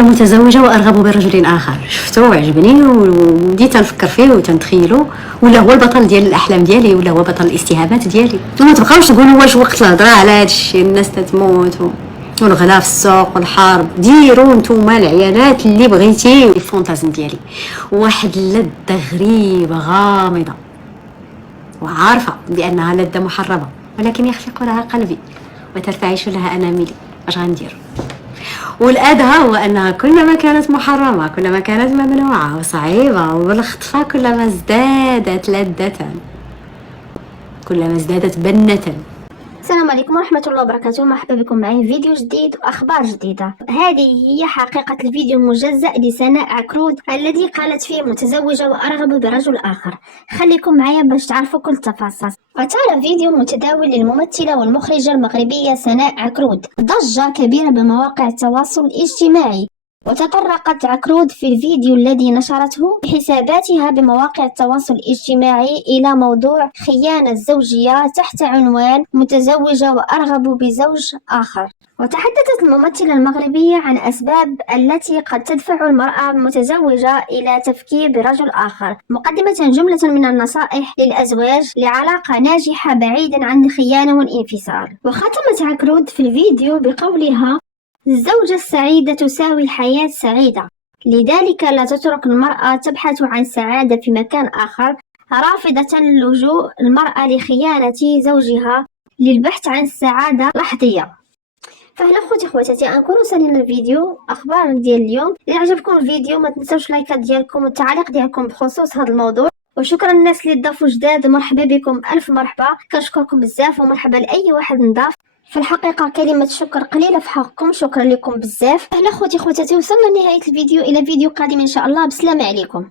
أنا متزوجة وأرغب برجل آخر. شفتو وعجبني وبديت نفكر فيه وتنتخيلو، ولا هو البطل ديال الأحلام ديالي، ولا هو بطل الاستهابات ديالي. وما تبقاوش تقولوا واش وقت الهضرة على هادشي الناس تتموت والغلا في السوق والحرب. ديروا نتوما العيالات اللي بغيتي. الفونتازم ديالي واحد اللذة غريبة غامضة وعارفة بأنها لذة محرمة، ولكن يخلق لها قلبي وترتعش لها أناملي. اش غندير؟ والأدهى هو أنها كلما كانت محرمة كلما كانت ممنوعة وصعيبة والخطفة كلما ازدادت لذة، كلما ازدادت بنة. السلام عليكم ورحمة الله وبركاته. مرحبا بكم معي في فيديو جديد وأخبار جديدة. هذه هي حقيقة الفيديو المجزأ لسناء عكرود الذي قالت فيه متزوجة وأرغب برجل آخر. خليكم معي باش تعرفوا كل التفاصيل. أثار فيديو متداول للممثلة والمخرجة المغربية سناء عكرود ضجة كبيرة بمواقع التواصل الاجتماعي، وتطرقت عكرود في الفيديو الذي نشرته بحساباتها بمواقع التواصل الاجتماعي إلى موضوع خيانة الزوجية تحت عنوان متزوجة وأرغب بزوج آخر. وتحدثت الممثلة المغربية عن أسباب التي قد تدفع المرأة المتزوجة إلى تفكير برجل آخر، مقدمة جملة من النصائح للأزواج لعلاقة ناجحة بعيدا عن الخيانة والانفصال. وختمت عكرود في الفيديو بقولها: الزوجة السعيدة تساوي الحياة سعيدة، لذلك لا تترك المرأة تبحث عن سعادة في مكان آخر، رافضة اللجوء المرأة لخيانة زوجها للبحث عن السعادة لحظية. فهلا اخوتي خواتاتي، نكون وصلنا الفيديو اخبار ديال اليوم. اذا عجبكم الفيديو ما تنسوش لايكات ديالكم والتعليق ديالكم بخصوص هذا الموضوع، وشكرا للناس اللي ضافوا جداد ومرحبا بكم، الف مرحبا، كنشكركم بزاف ومرحبا لاي واحد نضاف. في الحقيقة كلمة شكر قليلة في حقكم، شكرا لكم بزاف. اهلا خوتي خواتاتي، وصلنا لنهاية الفيديو، الى فيديو قادم ان شاء الله، بسلامة عليكم.